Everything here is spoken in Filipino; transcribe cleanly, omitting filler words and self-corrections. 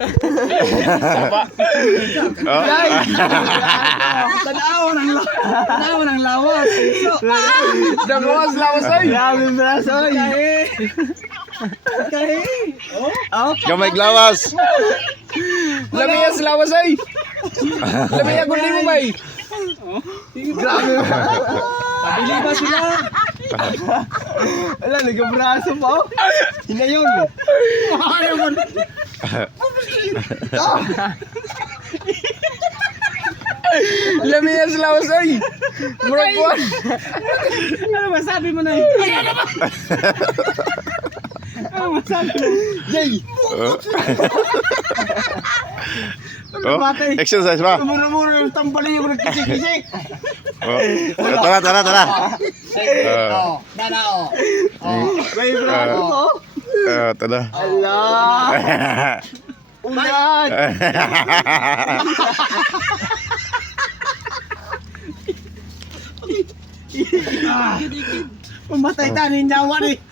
Saba. Tanaw ng lawas. Dangos lawas ay. Grabe braso. Kahi. Oh. Gamay glawas. Lamiyas lawas ay. Lamiyas kundi mo bay. Grabe. Pabili ba sila? Wala, nagkabraso pa. Hinayon. Ano mo? Lamiyas lawas ay. Murag ko. Ano masabi mo na yun? Ano masabi mo? Jay! Oh, exercise ba? Mura-mura yung tambalin yung nagkisik-kisik. Oh. Tara, tara, tara. May braso ko. Tara. Allah! Ulan! Umatay tayo ng nyawa ni.